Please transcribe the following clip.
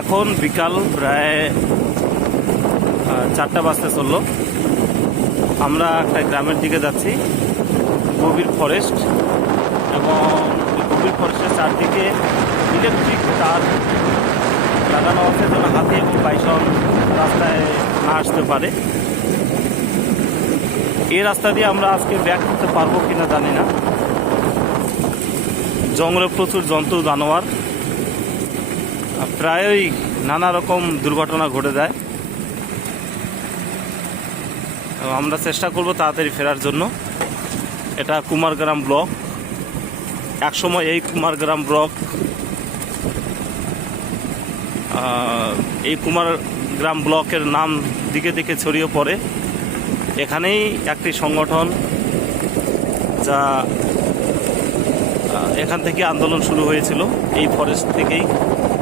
এখন বিকাল প্রায় 4টা বাজতে চললো। আমরা একটা গ্রামের দিকে যাচ্ছি, গভীর ফরেস্ট, এবং গভীর ফরেস্টের চারদিকে ইলেকট্রিক তার লাগানো আছে যেন হাতি এবং বাইসন রাস্তায় না আসতে পারে। এই রাস্তা দিয়ে আমরা আজকে ব্যাক করতে পারবো কিনা জানি না। জঙ্গলে প্রচুর জন্তু জানোয়ার, প্রায়ই নানা রকম দুর্ঘটনা ঘটে যায়। আমরা চেষ্টা করব তাড়াতাড়ি ফেরার জন্য। এটা কুমারগ্রাম ব্লক। একসময় এই কুমারগ্রাম ব্লক কুমারগ্রাম ব্লকের নাম দিকে দিকে ছড়িয়ে পড়ে। এখানেই একটি সংগঠন, যা এখান থেকে আন্দোলন শুরু হয়েছিল, এই ফরেস্ট থেকেই।